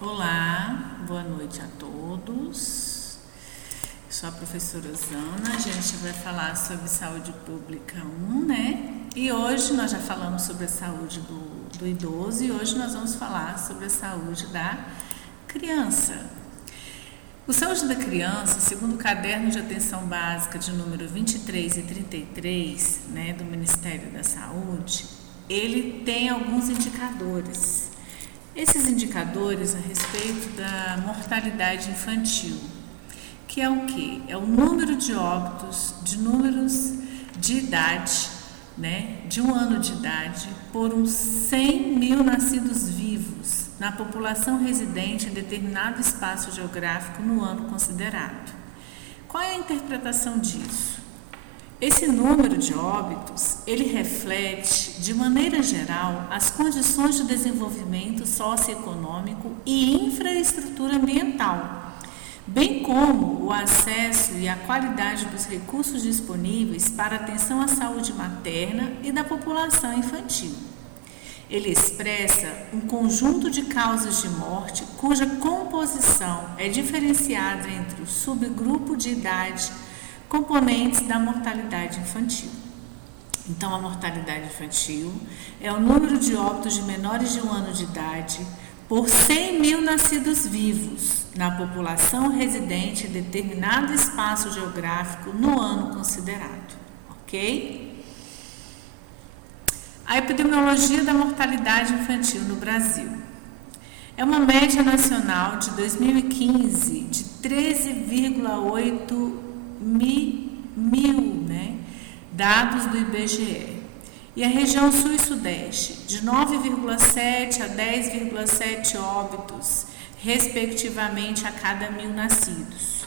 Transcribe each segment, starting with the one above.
Olá, boa noite a todos. Sou a professora Zana. A gente vai falar sobre saúde pública 1, né? E hoje nós já falamos sobre a saúde do idoso e hoje nós vamos falar sobre a saúde da criança. O Saúde da Criança, segundo o Caderno de Atenção Básica de número 23 e 33, né, do Ministério da Saúde, ele tem alguns indicadores. Esses indicadores a respeito da mortalidade infantil, que é o quê? É o número de óbitos, de números de idade, né, de 1 ano de idade, por uns 100 mil nascidos vivos na população residente em determinado espaço geográfico no ano considerado. Qual é a interpretação disso? Esse número de óbitos, ele reflete, de maneira geral, as condições de desenvolvimento socioeconômico e infraestrutura ambiental, bem como o acesso e a qualidade dos recursos disponíveis para atenção à saúde materna e da população infantil. Ele expressa um conjunto de causas de morte cuja composição é diferenciada entre o subgrupo de idade componentes da mortalidade infantil. Então, a mortalidade infantil é o número de óbitos de menores de 1 ano de idade por 100 mil nascidos vivos na população residente em determinado espaço geográfico no ano considerado, ok? A epidemiologia da mortalidade infantil no Brasil. É uma média nacional de 2015 de 13,8 mil, né? Dados do IBGE. E a região sul e sudeste, de 9,7 a 10,7 óbitos, respectivamente, a cada 1.000 nascidos.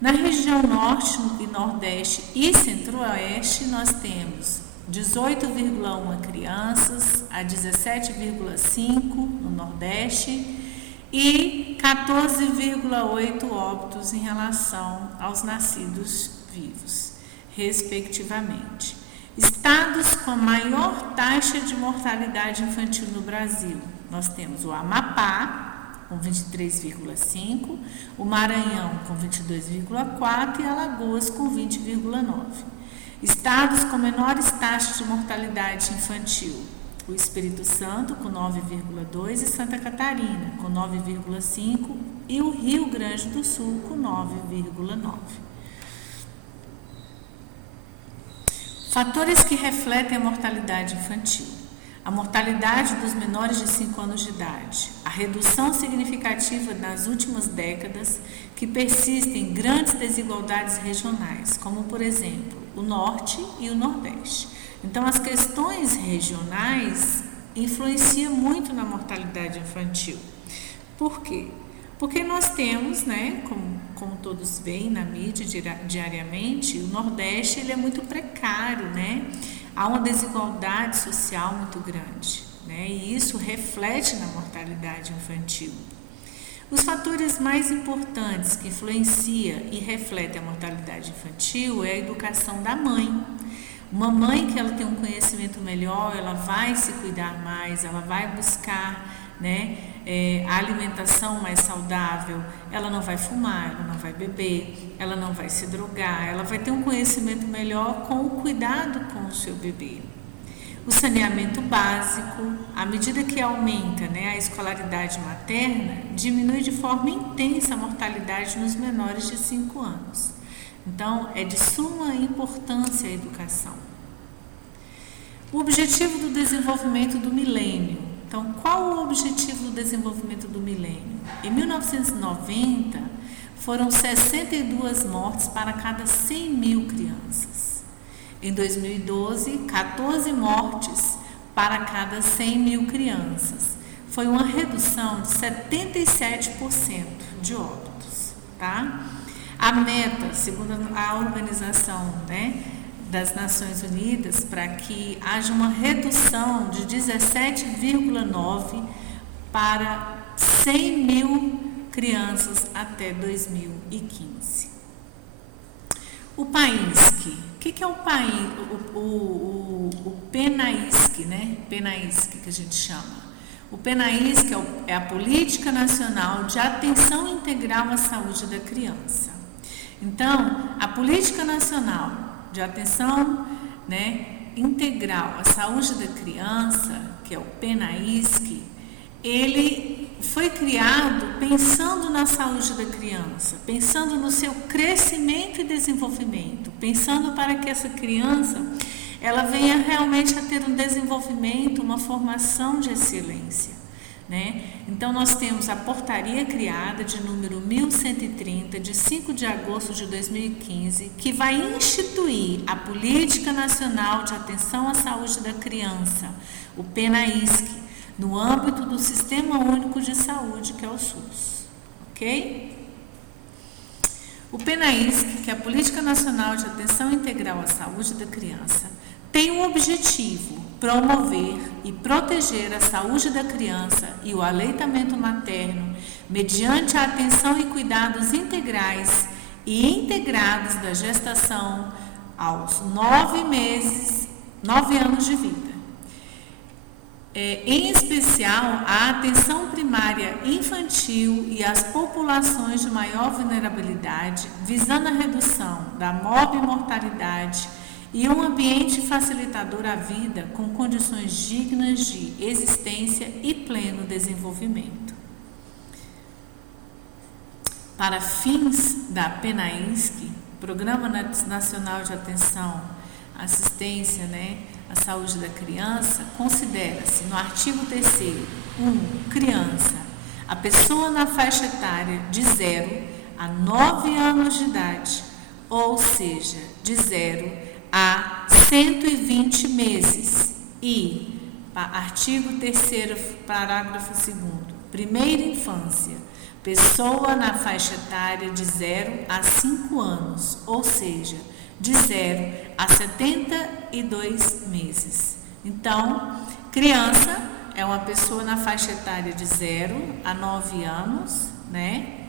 Na região norte e nordeste e centro-oeste, nós temos 18,1 crianças a 17,5 no nordeste e 14,8 óbitos em relação aos nascidos vivos, respectivamente. Estados com a maior taxa de mortalidade infantil no Brasil. Nós temos o Amapá, com 23,5, o Maranhão, com 22,4 e Alagoas, com 20,9. Estados com menores taxas de mortalidade infantil. O Espírito Santo, com 9,2, e Santa Catarina, com 9,5, e o Rio Grande do Sul, com 9,9. Fatores que refletem a mortalidade infantil. A mortalidade dos menores de 5 anos de idade. A redução significativa nas últimas décadas que persistem grandes desigualdades regionais, como, por exemplo, o Norte e o Nordeste. Então, as questões regionais influenciam muito na mortalidade infantil. Por quê? Porque nós temos, né, como todos veem na mídia diariamente, o Nordeste ele é muito precário, né? Há uma desigualdade social muito grande, né? E isso reflete na mortalidade infantil. Os fatores mais importantes que influenciam e refletem a mortalidade infantil é a educação da mãe. Uma mãe que ela tem um conhecimento melhor, ela vai se cuidar mais, ela vai buscar, né, a alimentação mais saudável, ela não vai fumar, ela não vai beber, ela não vai se drogar, ela vai ter um conhecimento melhor com o cuidado com o seu bebê. O saneamento básico, à medida que aumenta, né, a escolaridade materna, diminui de forma intensa a mortalidade nos menores de 5 anos. Então, é de suma importância a educação. O objetivo do desenvolvimento do milênio. Então, qual o objetivo do desenvolvimento do milênio? Em 1990, foram 62 mortes para cada 100 mil crianças. Em 2012, 14 mortes para cada 100 mil crianças. Foi uma redução de 77% de óbitos, tá? A meta, segundo a Organização, né, das Nações Unidas, para que haja uma redução de 17,9 para 100 mil crianças até 2015. O PAISC. O que é o PAISC? O PENAISC, né? PENAISC que a gente chama. O PNAISC é a Política Nacional de Atenção Integral à Saúde da Criança. Então, a Política Nacional de Atenção, Integral à Saúde da Criança, que é o PNAISC, ele foi criado pensando na saúde da criança, pensando no seu crescimento e desenvolvimento, pensando para que essa criança ela venha realmente a ter um desenvolvimento, uma formação de excelência, Então, nós temos a portaria criada de número 1130, de 5 de agosto de 2015, que vai instituir a Política Nacional de Atenção à Saúde da Criança, o PNAISC, no âmbito do Sistema Único de Saúde, que é o SUS, ok? O PNAISC, que é a Política Nacional de Atenção Integral à Saúde da Criança, tem o objetivo promover e proteger a saúde da criança e o aleitamento materno mediante a atenção e cuidados integrais e integrados da gestação aos 9 anos de vida. Em especial, a atenção primária infantil e as populações de maior vulnerabilidade, visando a redução da morbimortalidade e um ambiente facilitador à vida com condições dignas de existência e pleno desenvolvimento. Para fins da PNAISC, Programa Nacional de Atenção, Assistência, à Saúde da Criança, considera-se no artigo 3º, criança, a pessoa na faixa etária de 0 a 9 anos de idade, ou seja, de 0 a 120 meses. E, artigo 3º, parágrafo 2º, primeira infância, pessoa na faixa etária de 0 a 5 anos, ou seja, de 0 a 72 meses. Então, criança é uma pessoa na faixa etária de 0 a 9 anos,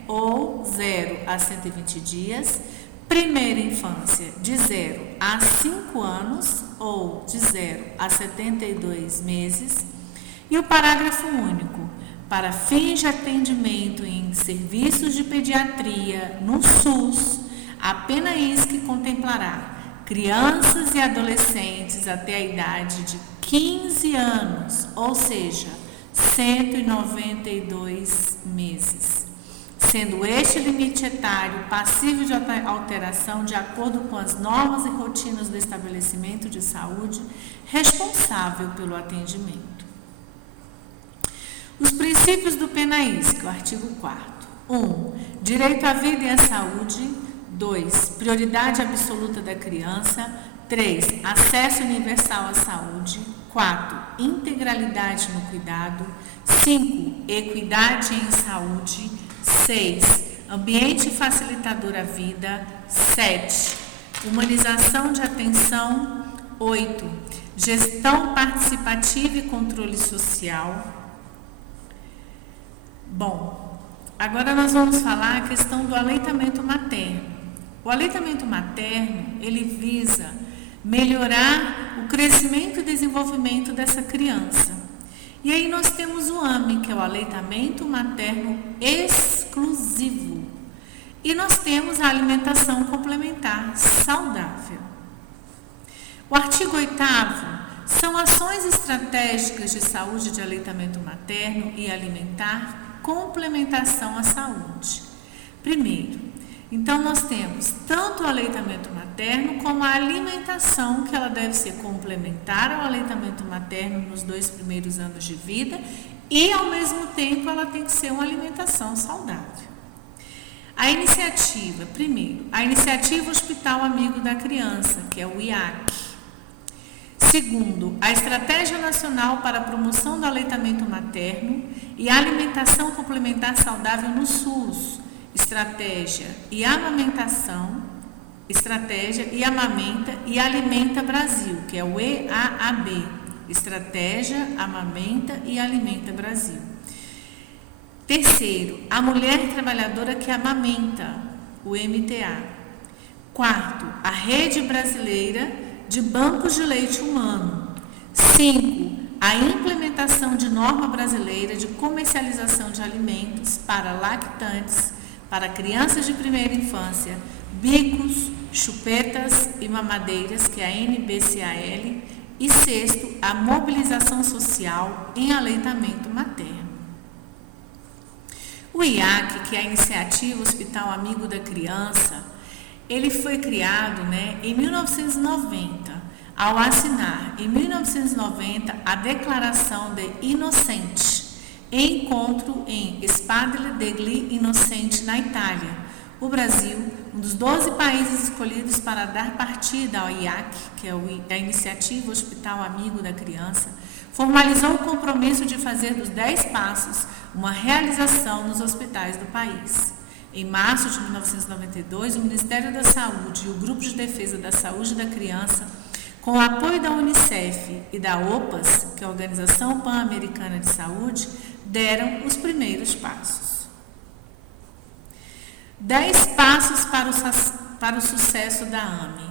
ou 0 a 120 dias. Primeira infância, de 0 a 5 anos, ou de 0 a 72 meses. E o parágrafo único, para fins de atendimento em serviços de pediatria no SUS, a PNAISC contemplará crianças e adolescentes até a idade de 15 anos, ou seja, 192 meses. Sendo este limite etário passível de alteração de acordo com as normas e rotinas do estabelecimento de saúde responsável pelo atendimento. Os princípios do PNAISC, o artigo 4º. Direito à vida e à saúde. 2. Prioridade absoluta da criança. 3. Acesso universal à saúde. 4. Integralidade no cuidado. 5. Equidade em saúde. 6. Ambiente facilitador à vida. 7. Humanização de atenção. 8. Gestão participativa e controle social. Bom, agora nós vamos falar a questão do aleitamento materno. O aleitamento materno, ele visa melhorar o crescimento e desenvolvimento dessa criança. E aí nós temos o AME, que é o aleitamento materno exclusivo. E nós temos a alimentação complementar saudável. O artigo 8º são ações estratégicas de saúde de aleitamento materno e alimentar, complementação à saúde. Primeiro, então nós temos tanto o aleitamento materno como a alimentação, que ela deve ser complementar ao aleitamento materno nos 2 primeiros anos de vida e, ao mesmo tempo, ela tem que ser uma alimentação saudável. A iniciativa, primeiro, a Iniciativa Hospital Amigo da Criança, que é o IAC. Segundo, a Estratégia Nacional para a Promoção do Aleitamento Materno e a Alimentação Complementar Saudável no SUS, Estratégia e Amamentação, Estratégia e Amamenta e Alimenta Brasil, que é o EAAB, Estratégia, Amamenta e Alimenta Brasil. Terceiro, a Mulher Trabalhadora que Amamenta, o MTA. Quarto, a Rede Brasileira de Bancos de Leite Humano. 5. a implementação de norma brasileira de comercialização de alimentos para lactantes, para crianças de primeira infância, bicos, chupetas e mamadeiras, que é a NBCAL, e sexto, a mobilização social em aleitamento materno. O IAC, que é a Iniciativa Hospital Amigo da Criança, ele foi criado em 1990, ao assinar em 1990 a Declaração de Innocenti, em encontro em Spadle degli Innocenti, na Itália. O Brasil, um dos 12 países escolhidos para dar partida ao IAC, que é a Iniciativa Hospital Amigo da Criança, formalizou o compromisso de fazer dos 10 passos uma realização nos hospitais do país. Em março de 1992, o Ministério da Saúde e o Grupo de Defesa da Saúde da Criança, com o apoio da Unicef e da OPAS, que é a Organização Pan-Americana de Saúde, deram os primeiros passos. 10 passos para o sucesso da AME.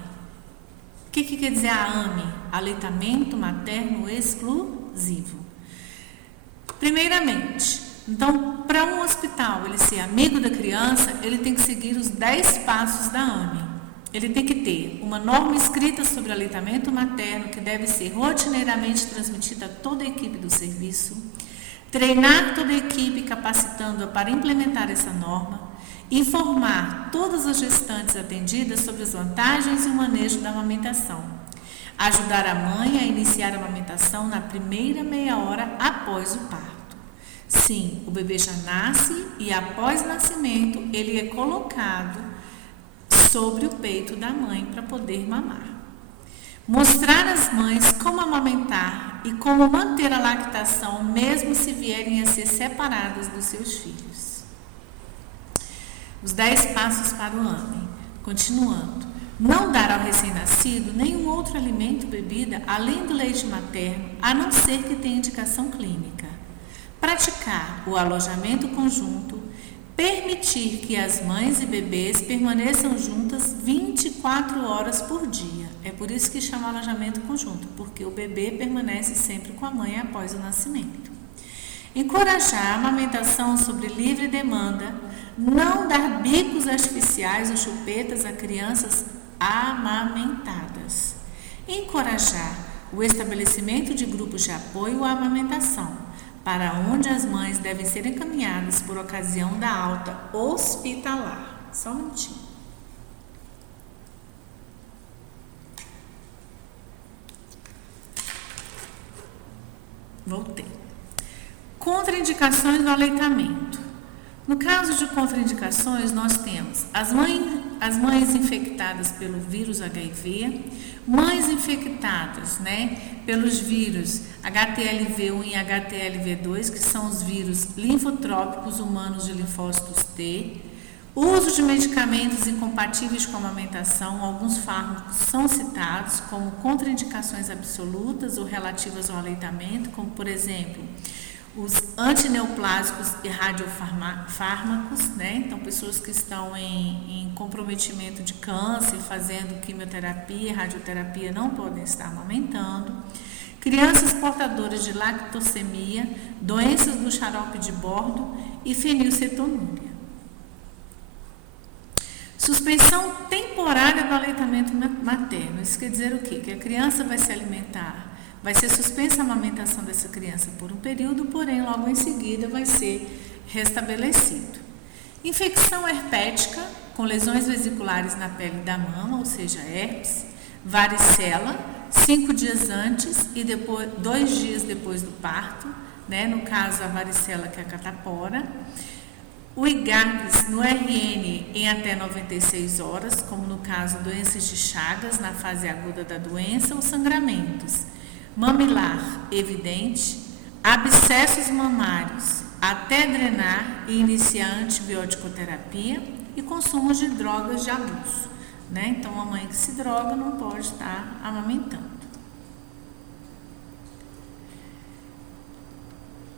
O que quer dizer a AME? Aleitamento materno exclusivo. Primeiramente, então, para um hospital ele ser amigo da criança, ele tem que seguir os 10 passos da AME. Ele tem que ter uma norma escrita sobre aleitamento materno, que deve ser rotineiramente transmitida a toda a equipe do serviço, treinar toda a equipe, capacitando-a para implementar essa norma, informar todas as gestantes atendidas sobre as vantagens e o manejo da amamentação, ajudar a mãe a iniciar a amamentação na primeira meia hora após o parto. Sim, o bebê já nasce e após o nascimento ele é colocado sobre o peito da mãe para poder mamar. Mostrar às mães como amamentar e como manter a lactação mesmo se vierem a ser separadas dos seus filhos. Os 10 passos para o AME. Continuando. Não dar ao recém-nascido nenhum outro alimento ou bebida além do leite materno, a não ser que tenha indicação clínica. Praticar o alojamento conjunto, permitir que as mães e bebês permaneçam juntas 24 horas por dia. É por isso que chama alojamento conjunto, porque o bebê permanece sempre com a mãe após o nascimento. Encorajar a amamentação sobre livre demanda, não dar bicos artificiais ou chupetas a crianças amamentadas. Encorajar o estabelecimento de grupos de apoio à amamentação, para onde as mães devem ser encaminhadas por ocasião da alta hospitalar. Só um minutinho. Voltei. Contraindicações do aleitamento. No caso de contraindicações, nós temos as mães infectadas pelo vírus HIV, mães infectadas pelos vírus HTLV1 e HTLV2, que são os vírus linfotrópicos humanos de linfócitos T, uso de medicamentos incompatíveis com a amamentação. Alguns fármacos são citados como contraindicações absolutas ou relativas ao aleitamento, como, por exemplo, os antineoplásicos e radiofármacos, Então, pessoas que estão em comprometimento de câncer, fazendo quimioterapia, radioterapia, não podem estar amamentando. Crianças portadoras de lactocemia, doenças do xarope de bordo e fenilcetonúria. Suspensão temporária do aleitamento materno. Isso quer dizer o quê? Que a criança vai se alimentar. Vai ser suspensa a amamentação dessa criança por um período, porém, logo em seguida vai ser restabelecido. Infecção herpética, com lesões vesiculares na pele da mama, ou seja, herpes, varicela, 5 dias antes e 2 dias depois do parto, no caso a varicela, que é a catapora. O IGARPS no RN em até 96 horas, como no caso doenças de Chagas na fase aguda da doença ou sangramentos. Mamilar evidente, abscessos mamários até drenar e iniciar antibiótico-terapia e consumo de drogas de abuso. Então, a mãe que se droga não pode estar amamentando.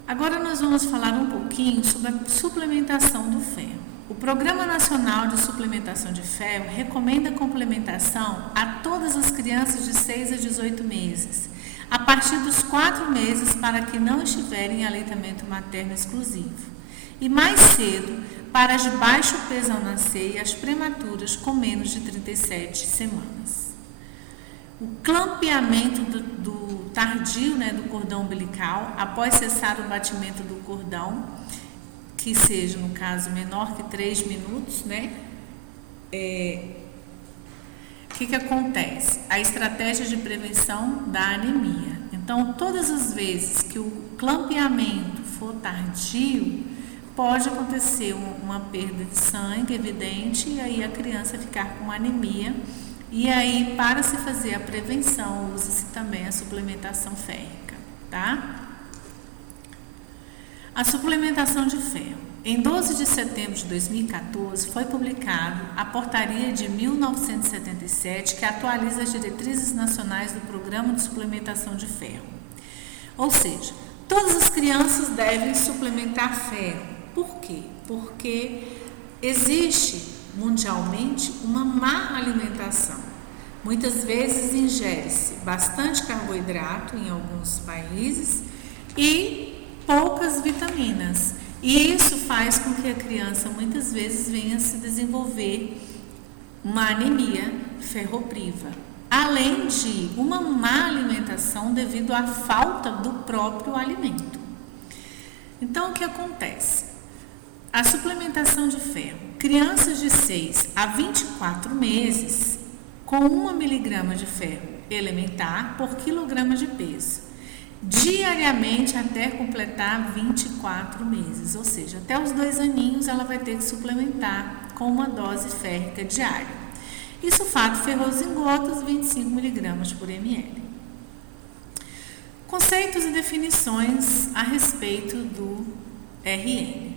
Agora nós vamos falar um pouquinho sobre a suplementação do ferro. O Programa Nacional de Suplementação de Ferro recomenda a complementação a todas as crianças de 6 a 18 meses, a partir dos 4 meses para que não estiverem em aleitamento materno exclusivo. E mais cedo para as de baixo peso ao nascer e as prematuras com menos de 37 semanas. O clampeamento do tardio, do cordão umbilical, após cessar o batimento do cordão, que seja, no caso, menor que 3 minutos, o que acontece? A estratégia de prevenção da anemia. Então, todas as vezes que o clampeamento for tardio, pode acontecer uma perda de sangue evidente e aí a criança ficar com anemia. E aí, para se fazer a prevenção, usa-se também a suplementação férrica, tá? A suplementação de ferro. Em 12 de setembro de 2014, foi publicado a Portaria de 1977, que atualiza as diretrizes nacionais do Programa de Suplementação de Ferro. Ou seja, todas as crianças devem suplementar ferro. Por quê? Porque existe mundialmente uma má alimentação. Muitas vezes ingere-se bastante carboidrato em alguns países e poucas vitaminas. E isso faz com que a criança muitas vezes venha a se desenvolver uma anemia ferropriva, além de uma má alimentação devido à falta do próprio alimento. Então, o que acontece? A suplementação de ferro. Crianças de 6 a 24 meses com 1 miligrama de ferro elementar por quilograma de peso, diariamente até completar 24 meses, ou seja, até os 2 aninhos ela vai ter que suplementar com uma dose férrica diária. E sulfato ferroso em gotas, 25 miligramas por ml. Conceitos e definições a respeito do RN.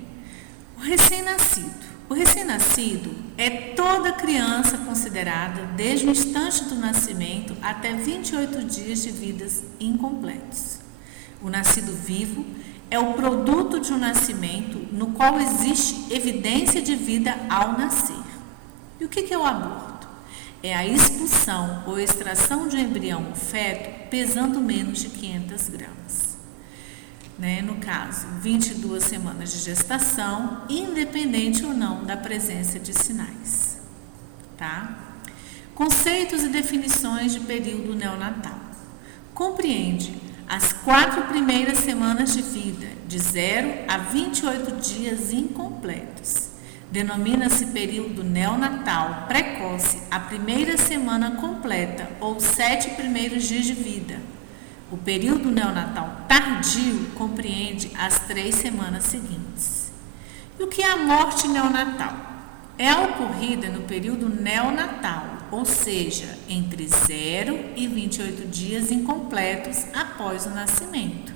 O recém-nascido. O recém-nascido é toda criança considerada desde o instante do nascimento até 28 dias de vidas incompletos. O nascido vivo é o produto de um nascimento no qual existe evidência de vida ao nascer. E o que é o aborto? É a expulsão ou extração de um embrião ou feto pesando menos de 500 gramas. No caso, 22 semanas de gestação, independente ou não da presença de sinais. Tá? Conceitos e definições de período neonatal. Compreende as 4 primeiras semanas de vida, de 0 a 28 dias incompletos. Denomina-se período neonatal precoce a primeira semana completa ou 7 primeiros dias de vida. O período neonatal tardio compreende as 3 semanas seguintes. E o que é a morte neonatal? É a ocorrida no período neonatal, ou seja, entre 0 e 28 dias incompletos após o nascimento.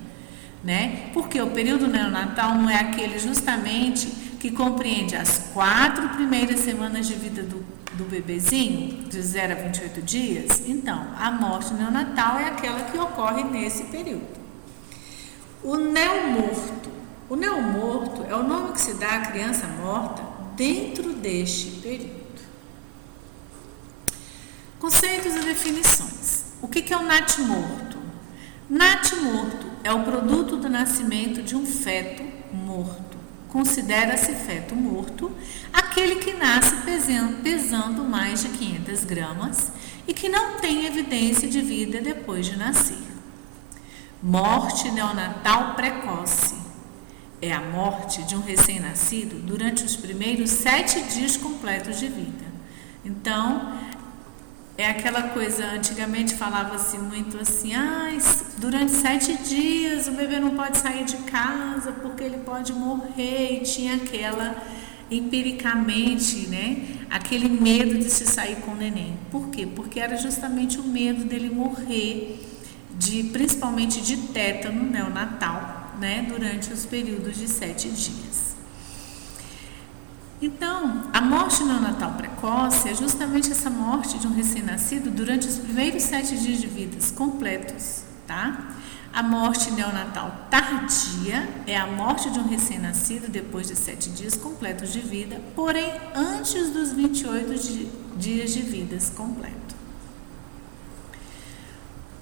Porque o período neonatal não é aquele justamente que compreende as 4 primeiras semanas de vida do bebezinho, de 0 a 28 dias. Então, a morte neonatal é aquela que ocorre nesse período. O neomorto. O neomorto é o nome que se dá à criança morta dentro deste período. Conceitos e definições. O que é o natimorto? Natimorto é o produto do nascimento de um feto morto. Considera-se feto morto aquele que nasce pesando mais de 500 gramas e que não tem evidência de vida depois de nascer. Morte neonatal precoce é a morte de um recém-nascido durante os primeiros 7 dias completos de vida. Então, é aquela coisa, antigamente falava-se muito assim, durante 7 dias o bebê não pode sair de casa porque ele pode morrer, e tinha aquela, empiricamente, aquele medo de se sair com o neném. Por quê? Porque era justamente o medo dele morrer, principalmente de tétano neonatal, durante os períodos de 7 dias. Então, a morte neonatal precoce é justamente essa morte de um recém-nascido durante os primeiros 7 dias de vida completos, tá? A morte neonatal tardia é a morte de um recém-nascido depois de 7 dias completos de vida, porém antes dos 28 dias de vida completo.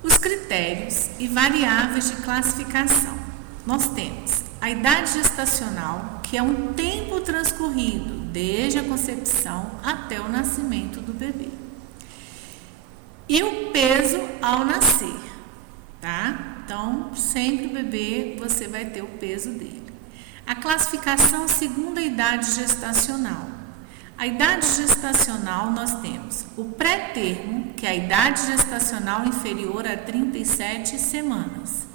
Os critérios e variáveis de classificação. Nós temos a idade gestacional, que é um tempo transcorrido desde a concepção até o nascimento do bebê. E o peso ao nascer, tá? Então, sempre o bebê, você vai ter o peso dele. A classificação segundo a idade gestacional. A idade gestacional, nós temos o pré-termo, que é a idade gestacional inferior a 37 semanas.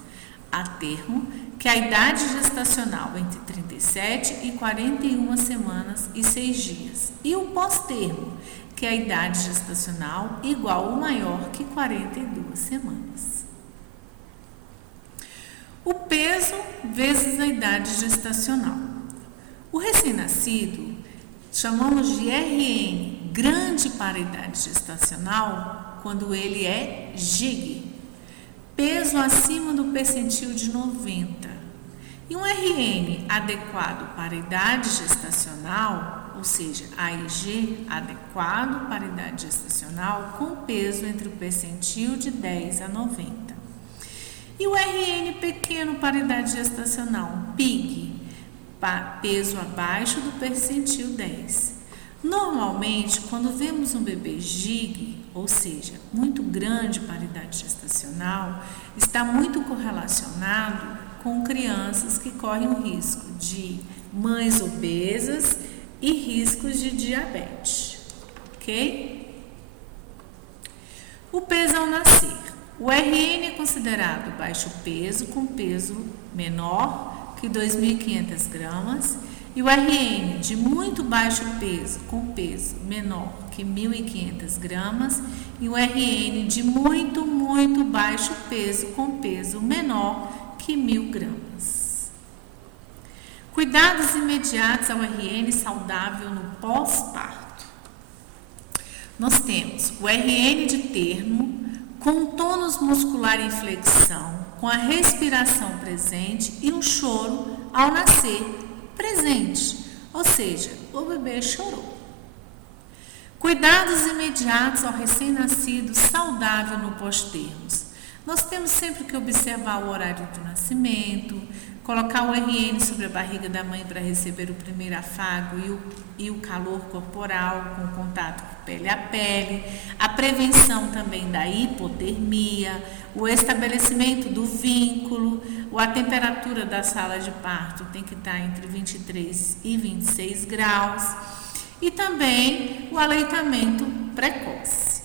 A termo, que é a idade gestacional entre 37 e 41 semanas e 6 dias. E o pós-termo, que é a idade gestacional igual ou maior que 42 semanas. O peso vezes a idade gestacional. O recém-nascido, chamamos de RN, grande para a idade gestacional, quando ele é GIG, peso acima do percentil de 90. E um RN adequado para a idade gestacional, ou seja, AIG adequado para a idade gestacional, com peso entre o percentil de 10 a 90. E o RN pequeno para a idade gestacional, PIG, peso abaixo do percentil 10. Normalmente, quando vemos um bebê GIG, ou seja, muito grande para a idade gestacional, está muito correlacionado com crianças que correm o risco de mães obesas e riscos de diabetes, ok? O peso ao nascer. O RN é considerado baixo peso com peso menor que 2.500 gramas e o RN de muito baixo peso com peso menor que 1.500 gramas e o RN de muito baixo peso com peso menor que 1.000 gramas. Cuidados imediatos ao RN saudável no pós-parto. Nós temos o RN de termo, com tônus muscular em flexão, com a respiração presente e um choro ao nascer presente, ou seja, o bebê chorou. Cuidados imediatos ao recém-nascido saudável no pós-termos. Nós temos sempre que observar o horário do nascimento, colocar o RN sobre a barriga da mãe para receber o primeiro afago e o calor corporal com contato pele a pele, a prevenção também da hipotermia, o estabelecimento do vínculo, a temperatura da sala de parto tem que estar entre 23 e 26 graus e também o aleitamento precoce.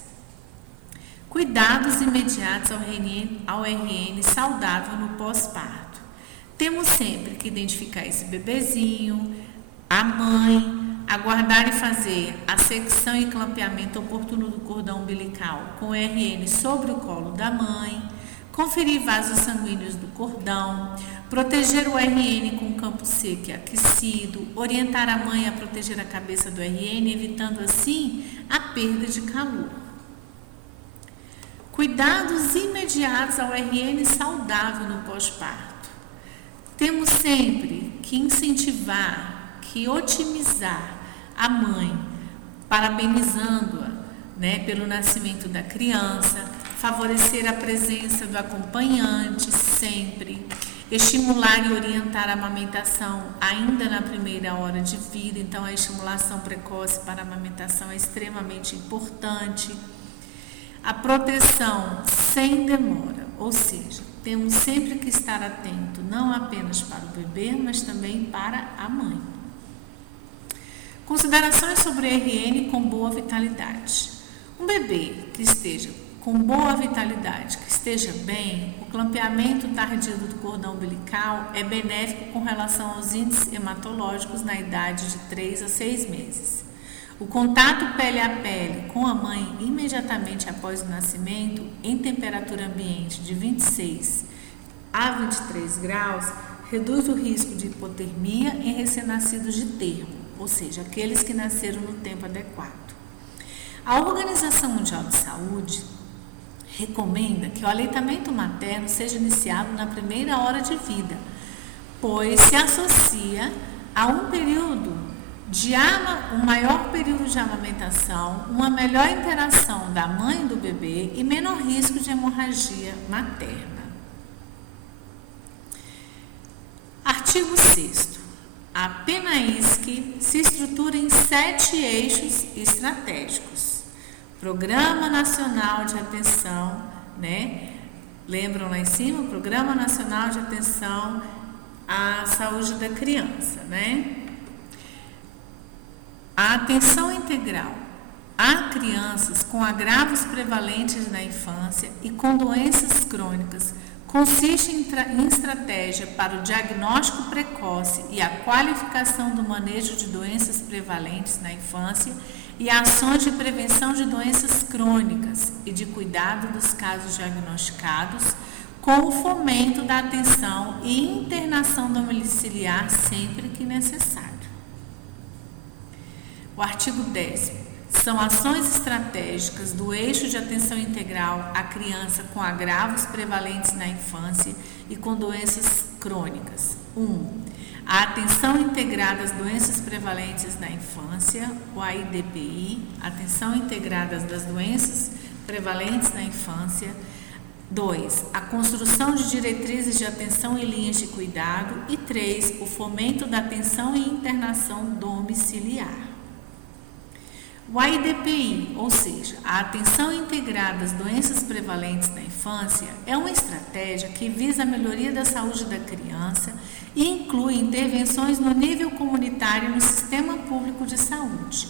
Cuidados imediatos ao RN saudável no pós-parto. Temos sempre que identificar esse bebezinho, a mãe, aguardar e fazer a secção e clampeamento oportuno do cordão umbilical com o RN sobre o colo da mãe, conferir vasos sanguíneos do cordão, proteger o RN com campo seco e aquecido, orientar a mãe a proteger a cabeça do RN, evitando assim a perda de calor. Cuidados imediatos ao RN saudável no pós-parto. Temos sempre que incentivar, que otimizar a mãe, parabenizando-a, pelo nascimento da criança, favorecer a presença do acompanhante sempre, estimular e orientar a amamentação ainda na primeira hora de vida, então a estimulação precoce para a amamentação é extremamente importante. A proteção sem demora, ou seja, temos sempre que estar atento não apenas para o bebê, mas também para a mãe. Considerações sobre RN com boa vitalidade. Um bebê que esteja com boa vitalidade, que esteja bem, o clampeamento tardio do cordão umbilical é benéfico com relação aos índices hematológicos na idade de 3 a 6 meses. O contato pele a pele com a mãe imediatamente após o nascimento, em temperatura ambiente de 26 a 23 graus, reduz o risco de hipotermia em recém-nascidos de termo, ou seja, aqueles que nasceram no tempo adequado. A Organização Mundial de Saúde recomenda que o aleitamento materno seja iniciado na primeira hora de vida, pois se associa a um período um maior período de amamentação, uma melhor interação da mãe e do bebê e menor risco de hemorragia materna. Artigo 6º. A PNAISC se estrutura em 7 eixos estratégicos. Programa Nacional de Atenção, Lembram lá em cima? Programa Nacional de Atenção à Saúde da Criança, A atenção integral a crianças com agravos prevalentes na infância e com doenças crônicas consiste em estratégia para o diagnóstico precoce e a qualificação do manejo de doenças prevalentes na infância e ações de prevenção de doenças crônicas e de cuidado dos casos diagnosticados, com o fomento da atenção e internação domiciliar sempre que necessário. O artigo 10º. São ações estratégicas do eixo de atenção integral à criança com agravos prevalentes na infância e com doenças crônicas. 1. A atenção integrada às doenças prevalentes na infância, o AIDPI, atenção integrada das doenças prevalentes na infância. 2. A construção de diretrizes de atenção e linhas de cuidado. E 3. O fomento da atenção e internação domiciliar. O AIDPI, ou seja, a atenção integrada às doenças prevalentes na infância, é uma estratégia que visa a melhoria da saúde da criança e inclui intervenções no nível comunitário e no sistema público de saúde.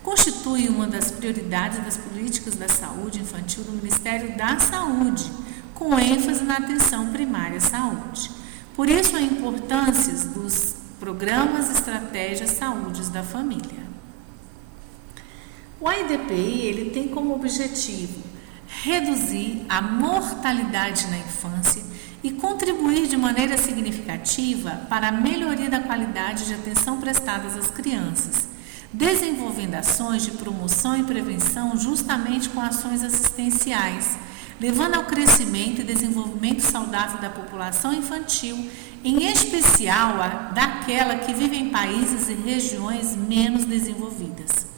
Constitui uma das prioridades das políticas da saúde infantil do Ministério da Saúde, com ênfase na atenção primária à saúde. Por isso, a importância dos programas e estratégias saúde da família. O AIDPI ele tem como objetivo reduzir a mortalidade na infância e contribuir de maneira significativa para a melhoria da qualidade de atenção prestada às crianças, desenvolvendo ações de promoção e prevenção justamente com ações assistenciais, levando ao crescimento e desenvolvimento saudável da população infantil, em especial a daquela que vive em países e regiões menos desenvolvidas.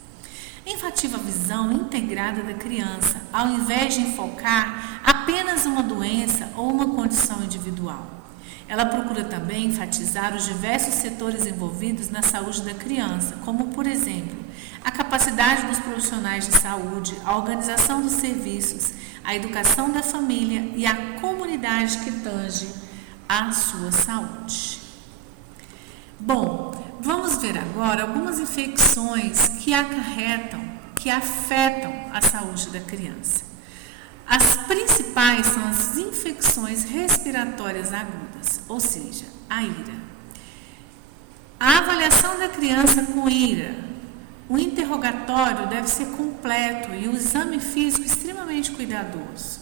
Enfatiza a visão integrada da criança, ao invés de enfocar apenas uma doença ou uma condição individual. Ela procura também enfatizar os diversos setores envolvidos na saúde da criança, como, por exemplo, a capacidade dos profissionais de saúde, a organização dos serviços, a educação da família e a comunidade que tange a sua saúde. Bom, vamos ver agora algumas infecções que afetam a saúde da criança. As principais são as infecções respiratórias agudas, ou seja, a IRA. A avaliação da criança com IRA. O interrogatório deve ser completo e o exame físico extremamente cuidadoso.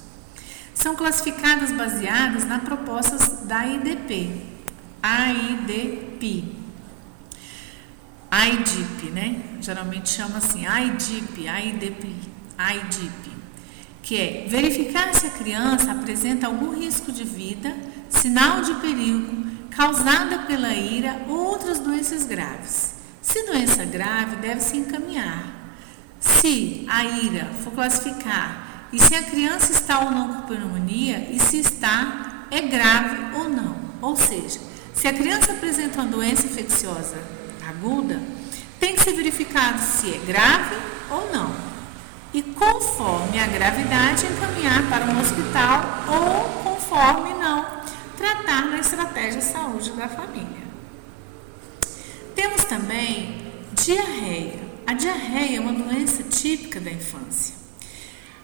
São classificadas baseadas nas propostas da AIDP, Geralmente chama assim, AIDP, que é verificar se a criança apresenta algum risco de vida, sinal de perigo, causada pela IRA ou outras doenças graves. Se doença grave, deve-se encaminhar. Se a IRA for classificar e se a criança está ou não com pneumonia e se está, é grave ou não. Ou seja, se a criança apresenta uma doença infecciosa aguda, tem que ser verificado se é grave ou não. E conforme a gravidade, encaminhar para um hospital ou, conforme não, tratar na estratégia de saúde da família. Temos também diarreia. A diarreia é uma doença típica da infância.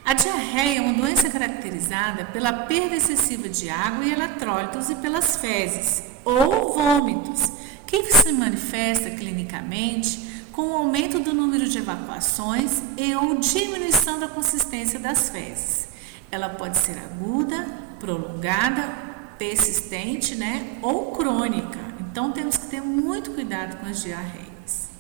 A diarreia é uma doença caracterizada pela perda excessiva de água e eletrólitos e pelas fezes ou vômitos, que se manifesta clinicamente com o aumento do número de evacuações e ou diminuição da consistência das fezes. Ela pode ser aguda, prolongada, persistente, ou crônica. Então, temos que ter muito cuidado com as diarreias.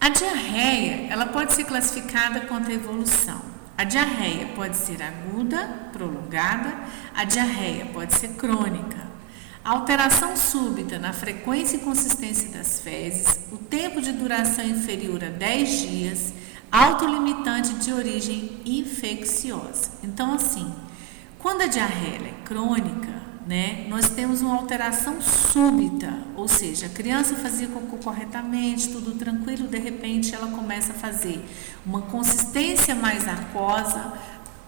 A diarreia, ela pode ser classificada quanto à evolução. A diarreia pode ser aguda, prolongada, a diarreia pode ser crônica. A alteração súbita na frequência e consistência das fezes, o tempo de duração inferior a 10 dias, autolimitante de origem infecciosa. Então, assim, quando a diarreia é crônica, né, nós temos uma alteração súbita, ou seja, a criança fazia cocô corretamente, tudo tranquilo, de repente ela começa a fazer uma consistência mais aquosa,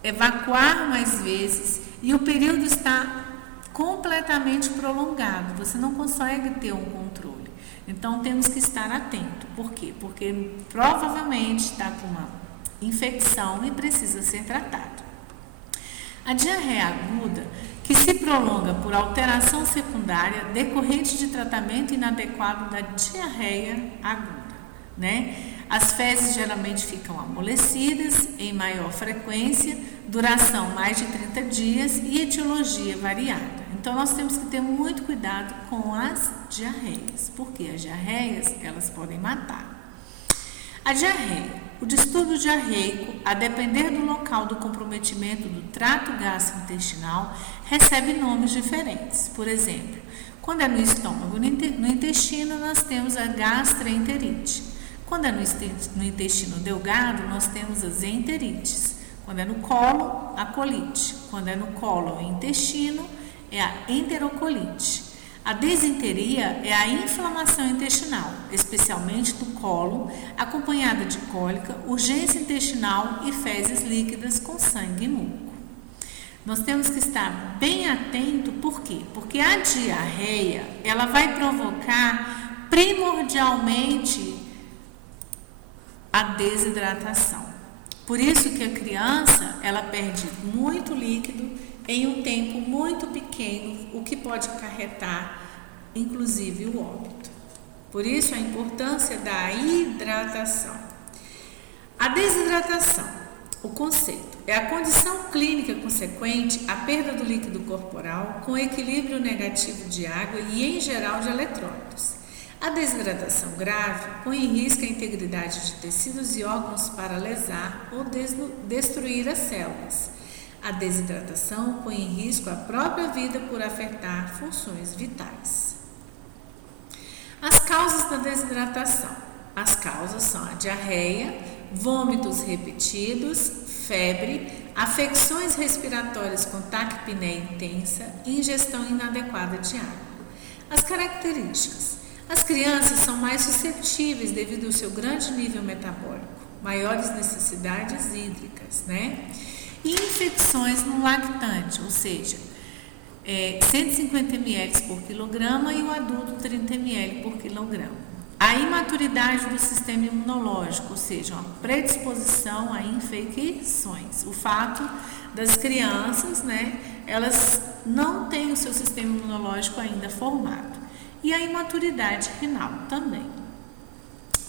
evacuar mais vezes e o período está completamente prolongado, você não consegue ter um controle. Então temos que estar atento. Por quê? Porque provavelmente está com uma infecção e precisa ser tratado. A diarreia aguda, que se prolonga por alteração secundária decorrente de tratamento inadequado da diarreia aguda, né? As fezes geralmente ficam amolecidas em maior frequência, duração mais de 30 dias e etiologia variada. Então, nós temos que ter muito cuidado com as diarreias, porque as diarreias, elas podem matar. A diarreia, o distúrbio diarreico, a depender do local do comprometimento do trato gastrointestinal, recebe nomes diferentes. Por exemplo, quando é no estômago, no intestino, nós temos a gastroenterite. Quando é no intestino delgado, nós temos as enterites. Quando é no colo, a colite. Quando é no colo e intestino, é a enterocolite. A desinteria é a inflamação intestinal, especialmente do colo, acompanhada de cólica, urgência intestinal e fezes líquidas com sangue e muco. Nós temos que estar bem atento, por quê? Porque a diarreia, ela vai provocar primordialmente a desidratação. Por isso que a criança, ela perde muito líquido em um tempo muito pequeno, o que pode acarretar, inclusive, o óbito. Por isso, a importância da hidratação. A desidratação, o conceito, é a condição clínica consequente à perda do líquido corporal com equilíbrio negativo de água e, em geral, de eletrólitos. A desidratação grave põe em risco a integridade de tecidos e órgãos para lesar ou destruir as células. A desidratação põe em risco a própria vida por afetar funções vitais. As causas da desidratação. As causas são a diarreia, vômitos repetidos, febre, afecções respiratórias com taquipneia intensa e ingestão inadequada de água. As características. As crianças são mais suscetíveis devido ao seu grande nível metabólico, maiores necessidades hídricas, né? E infecções no lactante, ou seja, 150 ml por quilograma e o adulto 30 ml por quilograma. A imaturidade do sistema imunológico, ou seja, uma predisposição a infecções. O fato das crianças, né, elas não têm o seu sistema imunológico ainda formado. E a imaturidade renal também.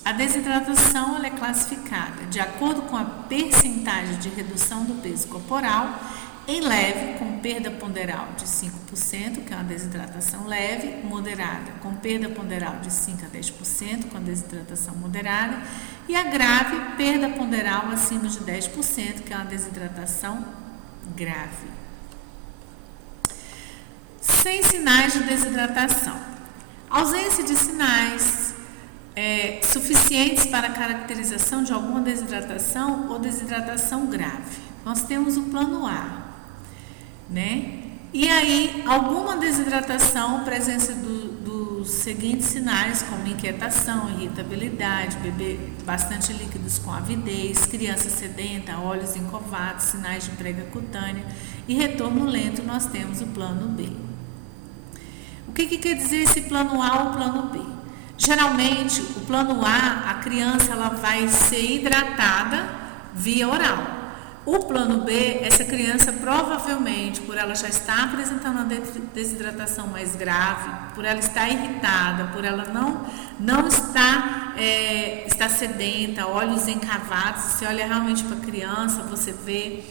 A desidratação ela é classificada de acordo com a percentagem de redução do peso corporal em leve, com perda ponderal de 5%, que é uma desidratação leve, moderada, com perda ponderal de 5 a 10%, com a desidratação moderada, e a grave, perda ponderal acima de 10%, que é uma desidratação grave. Sem sinais de desidratação. Ausência de sinais suficientes para a caracterização de alguma desidratação ou desidratação grave. Nós temos o plano A, né? E aí, alguma desidratação, presença dos seguintes sinais, como inquietação, irritabilidade, beber bastante líquidos com avidez, criança sedenta, olhos encovados, sinais de prega cutânea e retorno lento, nós temos o plano B. O que quer dizer esse plano A ou plano B? Geralmente, o plano A, a criança ela vai ser hidratada via oral. O plano B, essa criança provavelmente, por ela já estar apresentando uma desidratação mais grave, por ela estar irritada, por ela não estar sedenta, olhos encavados, você olha realmente para a criança, você vê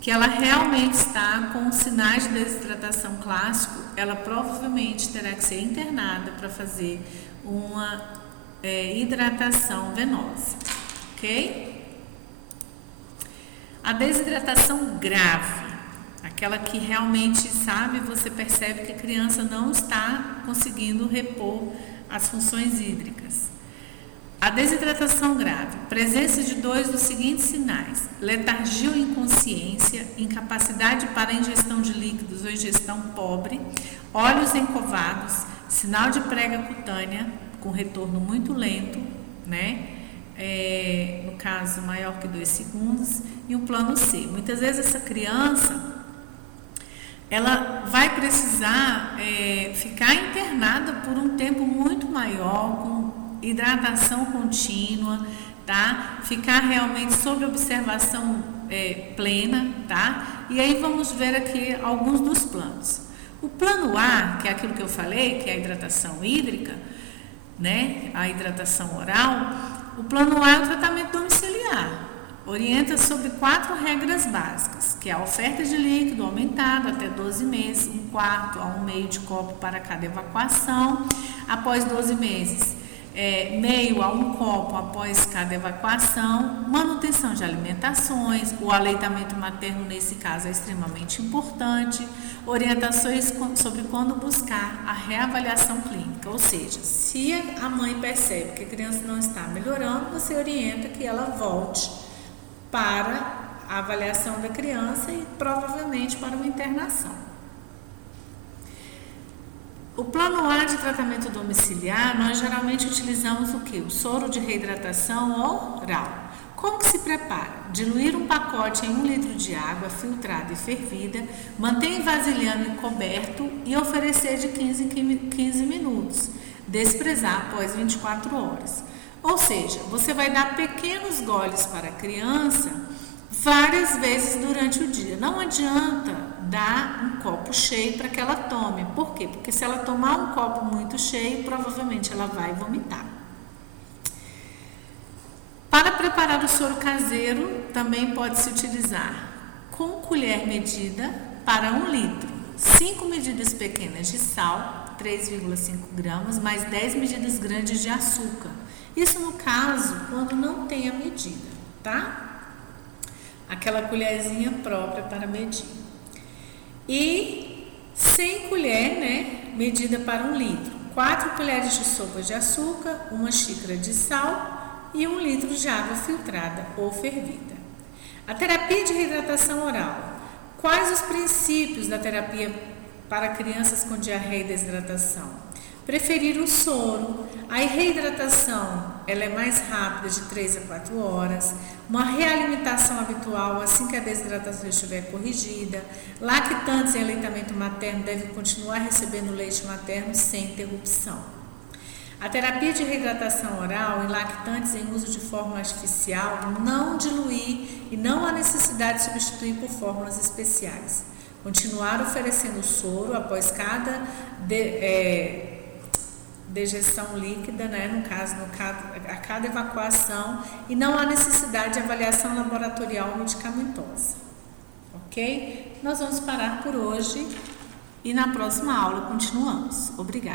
que ela realmente está com sinais de desidratação clássico, ela provavelmente terá que ser internada para fazer uma hidratação venosa, ok? A desidratação grave. Aquela que realmente, sabe, você percebe que a criança não está conseguindo repor as funções hídricas. A desidratação grave, presença de 2 dos seguintes sinais: letargia ou inconsciência, incapacidade para ingestão de líquidos ou ingestão pobre, olhos encovados, sinal de prega cutânea com retorno muito lento, né? No caso maior que 2 segundos, e o plano C. Muitas vezes essa criança ela vai precisar ficar internada por um tempo muito maior, com hidratação contínua, tá? Ficar realmente sob observação plena, tá? E aí vamos ver aqui alguns dos planos. O plano A, que é aquilo que eu falei, que é a hidratação hídrica, né? A hidratação oral. O plano A é o tratamento domiciliar. Orienta sobre 4 regras básicas, que é a oferta de líquido aumentado até 12 meses, 1/4 a 1/2 de copo para cada evacuação. Após 12 meses, meio a 1 copo após cada evacuação. Manutenção de alimentações, o aleitamento materno nesse caso é extremamente importante. Orientações sobre quando buscar a reavaliação clínica, ou seja, se a mãe percebe que a criança não está melhorando, você orienta que ela volte para a avaliação da criança e provavelmente para uma internação. O plano A de tratamento domiciliar, nós geralmente utilizamos o que? O soro de reidratação oral. Como que se prepara? Diluir um pacote em 1 litro de água filtrada e fervida, manter em vasilhame coberto e oferecer de 15 em 15 minutos. Desprezar após 24 horas. Ou seja, você vai dar pequenos goles para a criança várias vezes durante o dia. Não adianta dar um copo cheio para que ela tome. Por quê? Porque se ela tomar um copo muito cheio, provavelmente ela vai vomitar. Para preparar o soro caseiro, também pode-se utilizar com colher medida para 1 litro, 5 medidas pequenas de sal, 3,5 gramas, mais 10 medidas grandes de açúcar. Isso no caso, quando não tem a medida, tá? Aquela colherzinha própria para medir. E 100 colher, né? Medida para 1 litro. 4 colheres de sopa de açúcar, 1 xícara de sal e 1 litro de água filtrada ou fervida. A terapia de reidratação oral. Quais os princípios da terapia para crianças com diarreia e desidratação? Preferir o soro. A reidratação ela é mais rápida, de 3 a 4 horas. Uma realimentação habitual assim que a desidratação estiver corrigida. Lactantes em aleitamento materno devem continuar recebendo leite materno sem interrupção. A terapia de reidratação oral em lactantes em uso de fórmula artificial não diluir e não há necessidade de substituir por fórmulas especiais. Continuar oferecendo soro após cada dejecção líquida, né? no caso, a cada evacuação, e não há necessidade de avaliação laboratorial ou medicamentosa. Ok? Nós vamos parar por hoje e na próxima aula continuamos. Obrigada.